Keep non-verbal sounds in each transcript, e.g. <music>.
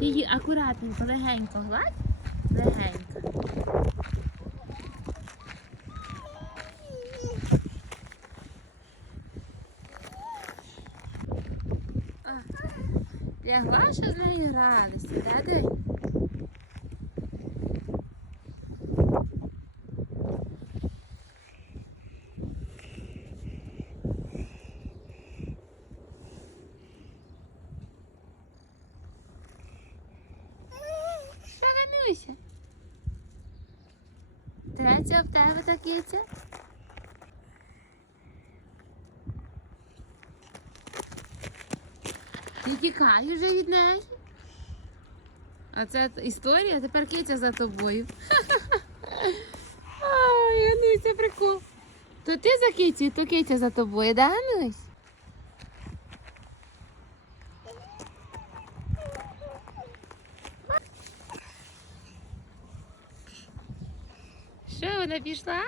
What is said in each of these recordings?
її акуратненько, легенько гладь. Легенько. Я глаша з нею гралися? Донь? Що Третя в тебе так киця? Ти тікаєш вже від неї? А це історія, тепер киця за тобою. <laughs> Ай, Гануся, прикол. То ти за кицю, то киця за тобою, да, Ганусь? Вона пішла?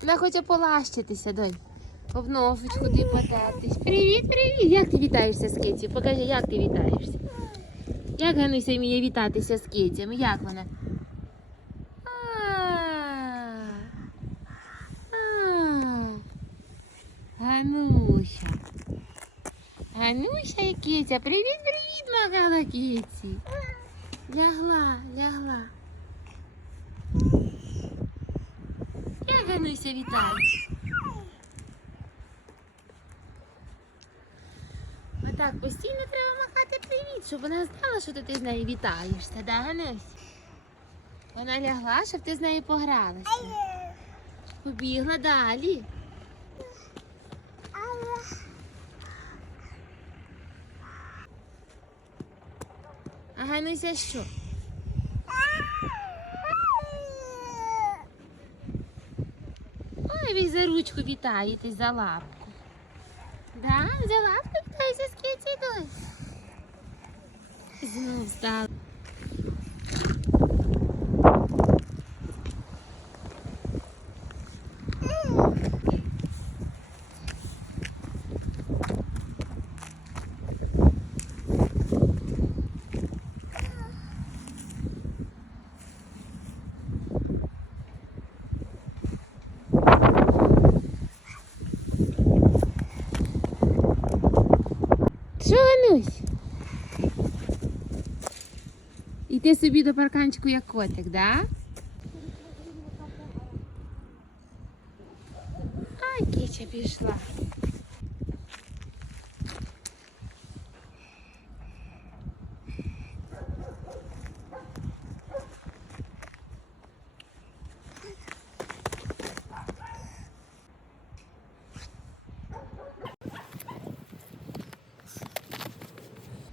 Вона хоче полащитися, донь. Об ножичку ти потертись. Привіт, привіт! Як ти вітаєшся з Киті? Покажи, як ти вітаєшся. Як Гануся вміє вітатися з кицями? Як вона? А. А. Гануся. Гануся і Китя. Привіт, привіт, магала Киті. Лягла, лягла. Як Гануся вітає? Отак постійно треба махати привіт, щоб вона знала, що ти з нею вітаєшся, да, Ганусь? Вона лягла, щоб ти з нею погралася. Побігла далі. А Гануся що? Ой, ви за ручку вітаєтесь за лапку. Да, за лапку вітаєшся з кицею. Знов стала. Що, І ти собі до парканчику як котик, да? Ай, кіча пішла.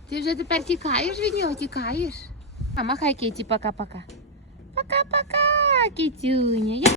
Ти вже тепер тікаєш від нього, тікаєш. А махай Кіті, пока-пока. Пока-пока, кітюня.